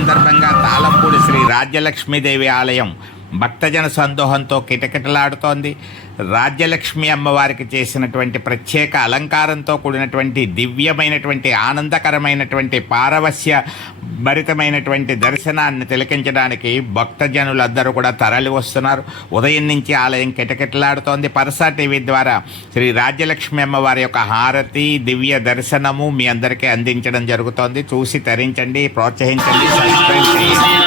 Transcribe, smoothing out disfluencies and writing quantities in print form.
సందర్భంగా తాళంపూడి శ్రీ రాజ్యలక్ష్మీదేవి ఆలయం భక్తజన సందోహంతో కిటకిటలాడుతోంది. రాజ్యలక్ష్మి అమ్మవారికి చేసినటువంటి ప్రత్యేక అలంకారంతో కూడినటువంటి దివ్యమైనటువంటి ఆనందకరమైనటువంటి పారవస్య భరితమైనటువంటి దర్శనాన్ని తిలకించడానికి భక్తజనులందరూ కూడా తరలి వస్తున్నారు. ఉదయం నుంచి ఆలయం కిటకిటలాడుతోంది. పరసా టీవీ ద్వారా శ్రీ రాజ్యలక్ష్మి అమ్మవారి యొక్క హారతి దివ్య దర్శనము మీ అందరికీ అందించడం జరుగుతోంది. చూసి తరించండి, ప్రోత్సహించండి, సబ్స్క్రైబ్ చేయండి.